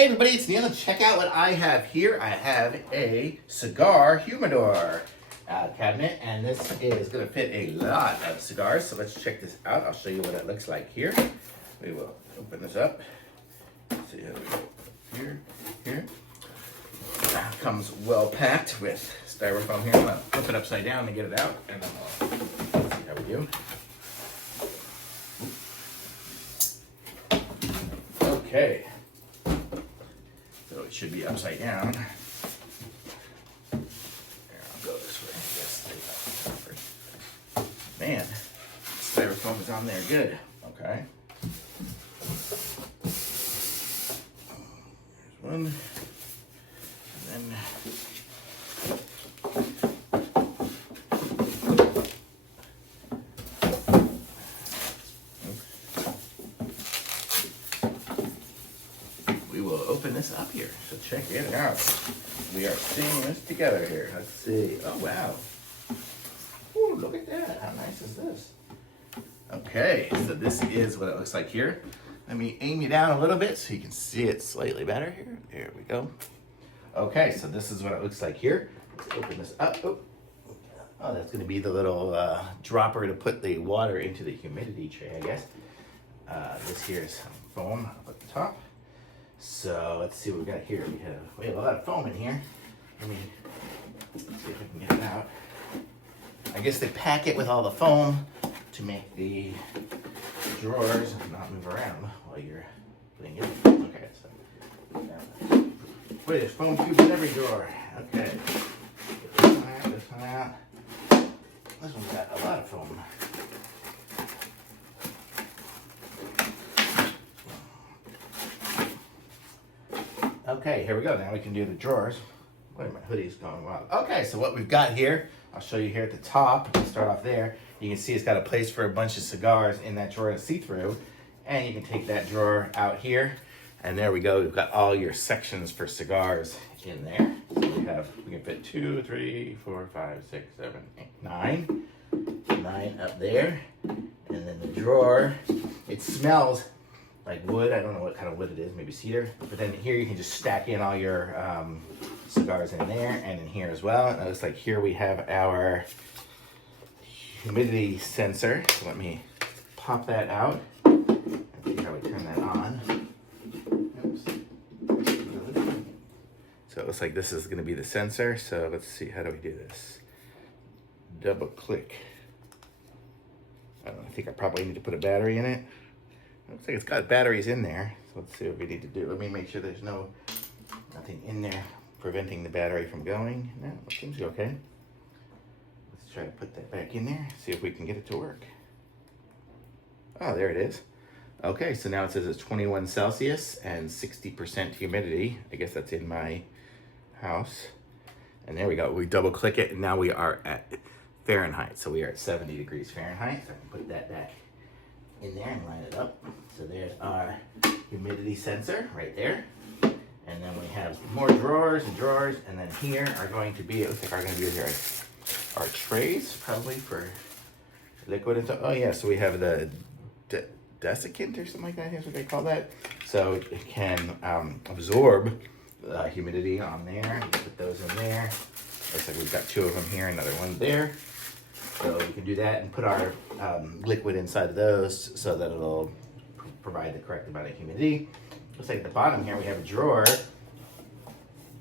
Hey everybody, it's Neil. Check out what I have here. I have a Cigar Humidor cabinet, and this is going to fit a lot of cigars. So let's check this out. I'll show you what it looks like here. We will open this up. Let's see how we go here. Comes well packed with styrofoam here. I'm going to flip it upside down and get it out, and then let's see how we do. Okay. So it should be upside down. Here, I'll go this way. Yes, man, styrofoam is on there good. Okay. There's one. And then we will open this up here. So check it out. We are seeing this together here. Let's see. Oh wow. Ooh, look at that. How nice is this? Okay, so this is what it looks like here. Let me aim you down a little bit so you can see it slightly better here. There we go. Okay, so this is what it looks like here. Let's open this up. Oh, that's going to be the little dropper to put the water into the humidity tray, I guess. This here is some foam up at the top. So let's see what we got here. We have a lot of foam in here. Let me see if I can get it out. I guess they pack it with all the foam to make the drawers not move around while you're putting it. Okay, so wait, there's foam tubes in every drawer. Okay. Get this one out. This one's got a lot of foam. Okay, here we go. Now we can do the drawers. Wait, my hoodie's going wild. Okay, so what we've got here, I'll show you here at the top. We'll start off there. You can see it's got a place for a bunch of cigars in that drawer to see through. And you can take that drawer out here. And there we go. We've got all your sections for cigars in there. So we can fit 2, 3, 4, 5, 6, 7, 8, 9. 9 up there. And then the drawer, it smells like wood. I don't know what kind of wood it is, maybe cedar. But then here you can just stack in all your cigars in there and in here as well. And it looks like here we have our humidity sensor. So let me pop that out and see how we turn that on. Oops. So it looks like this is going to be the sensor. So let's see, how do we do this? Double click. I think I probably need to put a battery in it. Looks like it's got batteries in there. So let's see what we need to do. Let me make sure there's nothing in there preventing the battery from going. No, it seems okay. Let's try to put that back in there. See if we can get it to work. Oh, there it is. Okay, so now it says it's 21 Celsius and 60% humidity. I guess that's in my house. And there we go. We double click it and now we are at Fahrenheit. So we are at 70 degrees Fahrenheit. So I can put that back in there and line it up. So there's our humidity sensor right there. And then we have more drawers and drawers. And then here are going to be, it looks like are going to be here our trays probably for liquid and stuff. Oh yeah, so we have the desiccant or something like that. Here's what they call that. So it can absorb humidity on there. You can put those in there. Looks like we've got 2 of them here, another one there. So we can do that and put our liquid inside of those so that it'll provide the correct amount of humidity. Looks like at the bottom here we have a drawer.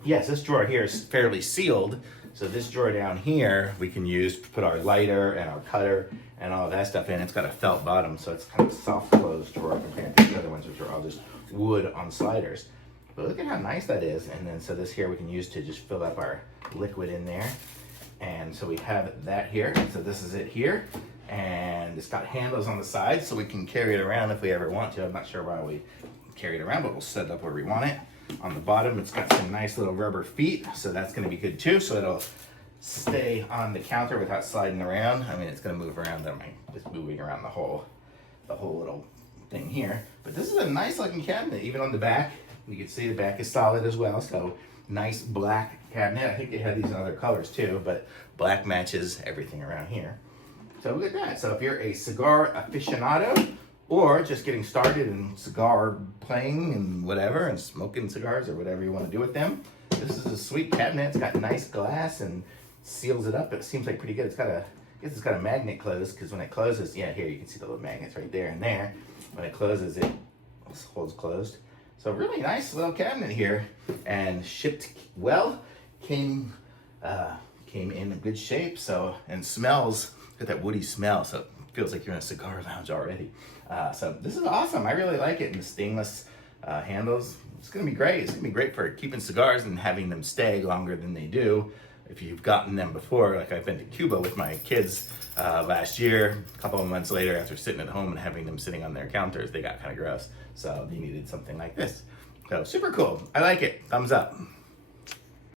Yes, this drawer here is fairly sealed. So this drawer down here we can use to put our lighter and our cutter and all of that stuff in. It's got a felt bottom, so it's kind of a soft closed drawer compared to the other ones, which are all just wood on sliders. But look at how nice that is. And then so this here we can use to just fill up our liquid in there. And so we have that here. So this is it here. And it's got handles on the side so we can carry it around if we ever want to. I'm not sure why we carry it around, but we'll set it up where we want it. On the bottom, it's got some nice little rubber feet. So that's going to be good too. So it'll stay on the counter without sliding around. I mean, it's going to move around. It's moving around the whole little thing here. But this is a nice looking cabinet. Even on the back, you can see the back is solid as well. So nice black cabinet. I think they had these in other colors too, but black matches everything around here. So look at that. So if you're a cigar aficionado or just getting started in cigar playing and whatever, and smoking cigars or whatever you want to do with them. This is a sweet cabinet. It's got nice glass and seals it up. It seems like pretty good. It's got a, I guess it's got a magnet close, because when it closes, yeah, here you can see the little magnets right there and there. When it closes, it holds closed. So really nice little cabinet here, and shipped well. Came in good shape. So, and smells, got that woody smell. So it feels like you're in a cigar lounge already. So this is awesome. I really like it. And the stainless handles. It's gonna be great. It's gonna be great for keeping cigars and having them stay longer than they do. If you've gotten them before, like I've been to Cuba with my kids last year, a couple of months later after sitting at home and having them sitting on their counters, they got kind of gross. So they needed something like this. So super cool. I like it. Thumbs up.